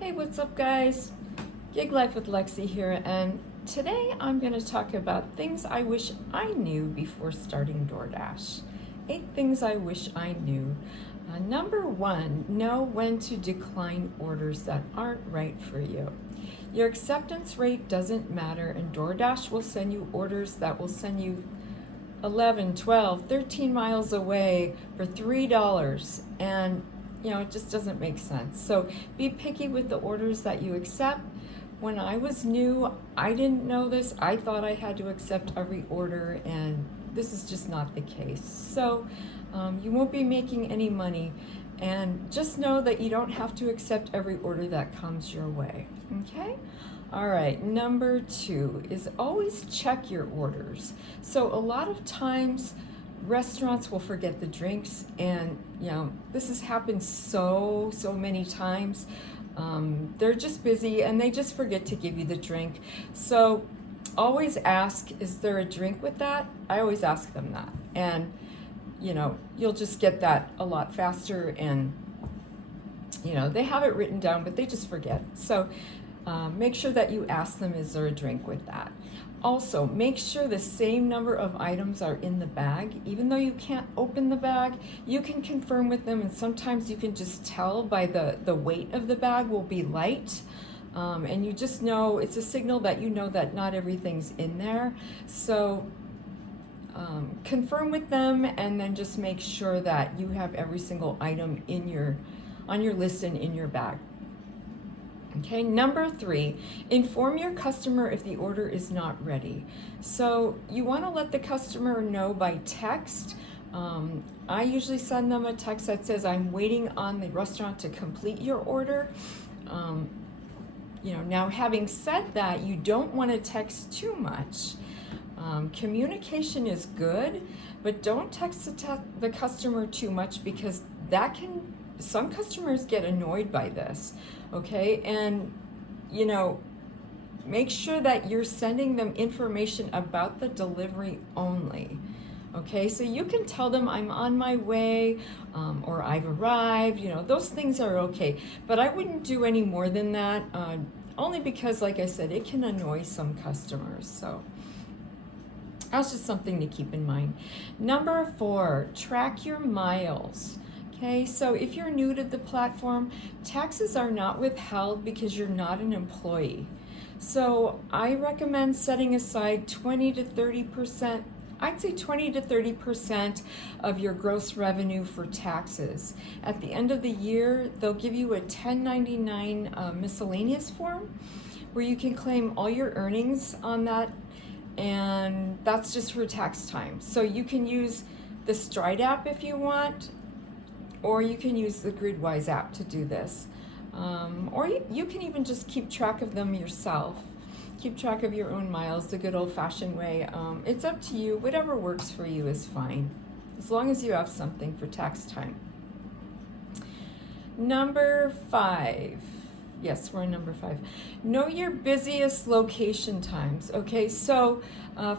Hey, what's up guys? Gig Life with Lexi here, and today I'm going to talk about things I wish I knew before starting DoorDash. 8 things I wish I knew. Number 1, know when to decline orders that aren't right for you. Your acceptance rate doesn't matter, and DoorDash will send you orders that will send you 11, 12, 13 miles away for $3, and it just doesn't make sense. So be picky with the orders that you accept. When I was new, I didn't know this. I thought I had to accept every order, and this is just not the case. So you won't be making any money, and just know that you don't have to accept every order that comes your way, okay? All right, number 2 is always check your orders. So a lot of times restaurants will forget the drinks, and this has happened so many times. They're just busy and they just forget to give you the drink. So always ask, is there a drink with that? I always ask them that, and you'll just get that a lot faster. And they have it written down, but they just forget. So make sure that you ask them, is there a drink with that? Also, make sure the same number of items are in the bag. Even though you can't open the bag, you can confirm with them, and sometimes you can just tell by the weight of the bag will be light. And you just know, it's a signal that you know that not everything's in there. So confirm with them, and then just make sure that you have every single item on your list and in your bag. Okay, number 3, inform your customer if the order is not ready. So you want to let the customer know by text. I usually send them a text that says, I'm waiting on the restaurant to complete your order. Now having said that, you don't want to text too much. Communication is good, but don't text the customer too much, because some customers get annoyed by this, okay? And, make sure that you're sending them information about the delivery only, okay? So you can tell them, I'm on my way, or I've arrived, those things are okay. But I wouldn't do any more than that, only because, like I said, it can annoy some customers. So that's just something to keep in mind. Number 4, track your miles. Okay, so if you're new to the platform, taxes are not withheld because you're not an employee. So I recommend setting aside 20 to 30%, I'd say 20 to 30% of your gross revenue for taxes. At the end of the year, they'll give you a 1099 miscellaneous form where you can claim all your earnings on that, and that's just for tax time. So you can use the Stride app if you want, or you can use the GridWise app to do this. Or you can even just keep track of them yourself. Keep track of your own miles the good old-fashioned way. It's up to you. Whatever works for you is fine, as long as you have something for tax time. Number 5. Yes, we're on number 5. Know your busiest location times. Okay, so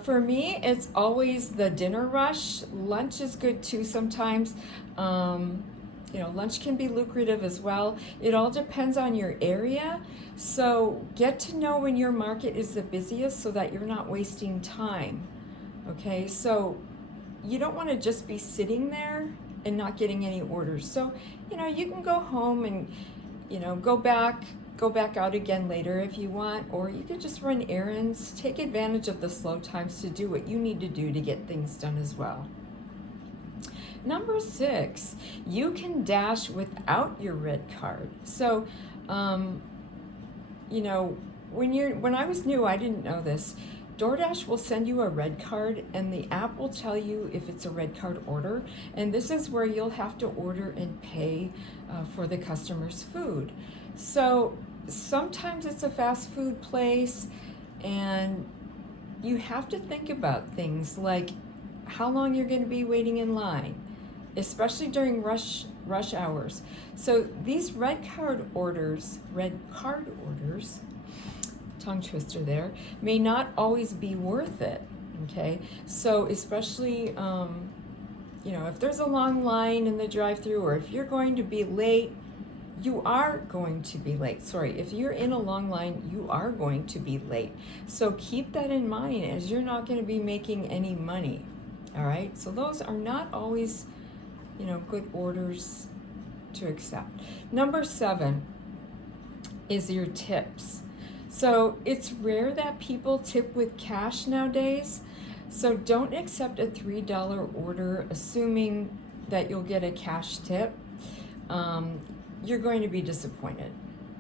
for me, it's always the dinner rush. Lunch is good too sometimes. Lunch can be lucrative as well. It all depends on your area. So get to know when your market is the busiest so that you're not wasting time. Okay, so you don't want to just be sitting there and not getting any orders. So, you can go home and, go back out again later if you want, or you could just run errands. Take advantage of the slow times to do what you need to do to get things done as well. Number 6, you can dash without your red card. So, when I was new, I didn't know this. DoorDash will send you a red card, and the app will tell you if it's a red card order, and this is where you'll have to order and pay for the customer's food. So sometimes it's a fast food place, and you have to think about things like how long you're going to be waiting in line, especially during rush hours. So these red card orders, tongue twister there, may not always be worth it. Okay, so especially if there's a long line in the drive-through, or if you're going to be late, you are going to be late. Sorry, if you're in a long line, you are going to be late. So keep that in mind, as you're not going to be making any money. All right, so those are not always, you know, good orders to accept. Number 7 is your tips. So it's rare that people tip with cash nowadays. So don't accept a $3 order assuming that you'll get a cash tip. You're going to be disappointed.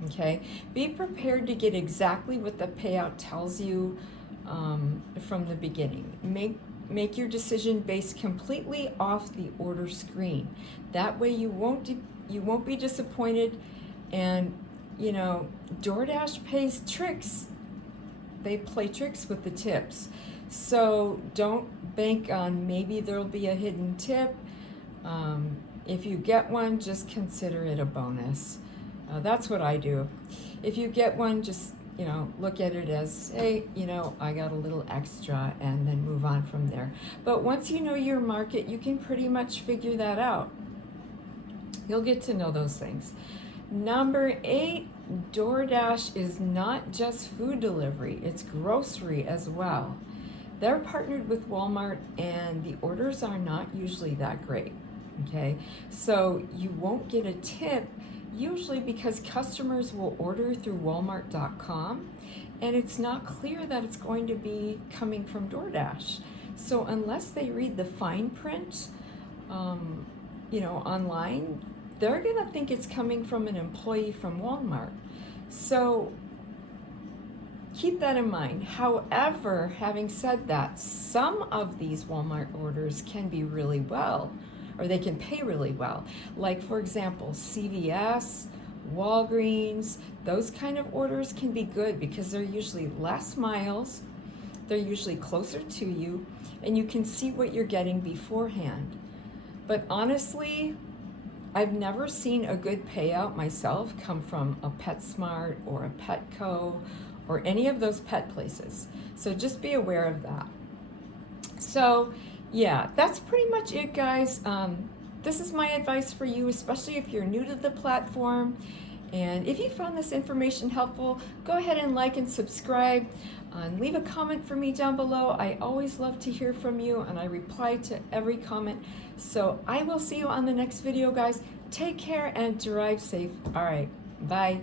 Okay, be prepared to get exactly what the payout tells you from the beginning. Make your decision based completely off the order screen. That way you won't be disappointed. And you know, DoorDash plays tricks. They play tricks with the tips. So don't bank on maybe there'll be a hidden tip. If you get one, just consider it a bonus. That's what I do. If you get one, just, you know, look at it as, hey, you know, I got a little extra, and then move on from there. But once you know your market, you can pretty much figure that out. You'll get to know those things. Number 8, DoorDash is not just food delivery, it's grocery as well. They're partnered with Walmart, and the orders are not usually that great. Okay, so you won't get a tip usually because customers will order through Walmart.com, and it's not clear that it's going to be coming from DoorDash. So unless they read the fine print, you know, online, they're gonna think it's coming from an employee from Walmart. So keep that in mind. However, having said that, some of these Walmart orders can be really well, or they can pay really well. Like, for example, CVS, Walgreens, those kind of orders can be good because they're usually less miles, they're usually closer to you, and you can see what you're getting beforehand. But honestly, I've never seen a good payout myself come from a PetSmart or a Petco or any of those pet places. So just be aware of that. So yeah, that's pretty much it, guys. This is my advice for you, especially if you're new to the platform. And if you found this information helpful, go ahead and like and subscribe. And leave a comment for me down below. I always love to hear from you, and I reply to every comment. So I will see you on the next video, guys. Take care and drive safe. All right, bye.